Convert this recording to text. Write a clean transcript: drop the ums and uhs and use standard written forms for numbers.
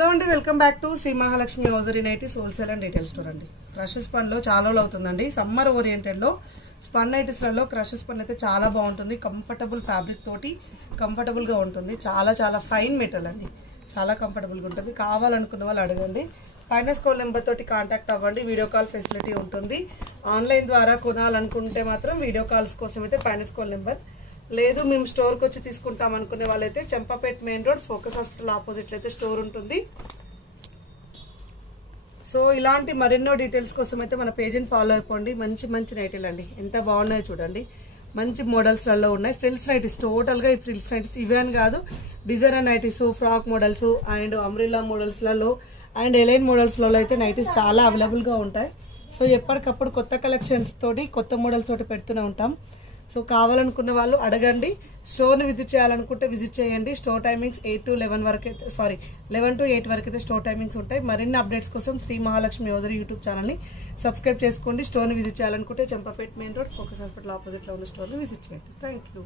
Hello అండి, welcome back to Shri Mahalakshmi hosiery nighties wholesale and retail store అండి. క్రషెస్ పన్లో చాలా రోజులు అవుతుందండి. సమ్మర్ ఓరియంటెడ్లో స్పన్ నైటీస్లలో క్రషెస్ పన్ అయితే చాలా బాగుంటుంది. కంఫర్టబుల్ ఫ్యాబ్రిక్ తోటి కంఫర్టబుల్గా ఉంటుంది. చాలా చాలా ఫైన్ మెటీరియల్ అండి, చాలా కంఫర్టబుల్గా ఉంటుంది. కావాలనుకున్న వాళ్ళు అడగండి. పైన స్క్రోల్ నెంబర్ తోటి కాంటాక్ట్ అవ్వండి. వీడియో కాల్ ఫెసిలిటీ ఉంటుంది. ఆన్లైన్ ద్వారా కొనాలనుకుంటే మాత్రం వీడియో కాల్స్ కోసం అయితే పైన స్క్రోల్ నెంబర్, లేదు మేము స్టోర్కి వచ్చి తీసుకుంటాం అనుకునే వాళ్ళైతే Champapet main road focus hospital ఆపోజిట్లో అయితే స్టోర్ ఉంటుంది. సో ఇలాంటి మరెన్నో డీటెయిల్స్ కోసం అయితే మన పేజీని ఫాలో అయిపోండి. మంచి మంచి నైటీలు అండి, ఎంత బాగున్నాయో చూడండి. మంచి మోడల్స్లలో ఉన్నాయి. ఫ్రిల్స్ నైటీస్, టోటల్గా ఈ ఫ్రిల్స్ నైటీస్ ఇవే అని కాదు, designer nighties, frock models and umbrella మోడల్స్లలో అండ్ ఎలైన్ మోడల్స్లలో అయితే నైటీస్ చాలా అవైలబుల్గా ఉంటాయి. సో ఎప్పటికప్పుడు కొత్త కలెక్షన్స్ తోటి కొత్త మోడల్స్ తోటి పెడుతూనే ఉంటాం. సో కావాలనుకున్న వాళ్ళు అడగండి. స్టోర్ని విజిట్ చేయాలనుకుంటే విజిట్ చేయండి. స్టోర్ టైమింగ్స్ 8 to 11 వరకు అయితే 11 to 8 వరకు అయితే స్టోర్ టైమింగ్స్ ఉంటాయి. మరిన్ని అప్డేట్స్ కోసం శ్రీ మహాలక్ష్మి హౌజరీ యూట్యూబ్ ఛానల్ని సబ్స్క్రైబ్ చేసుకోండి. స్టోర్ని విజిట్ చేయాలనుకుంటే Champapet main road focus hospital ఆపోజిట్లో ఉన్న స్టోర్ని విజిట్ చేయండి. Thank you.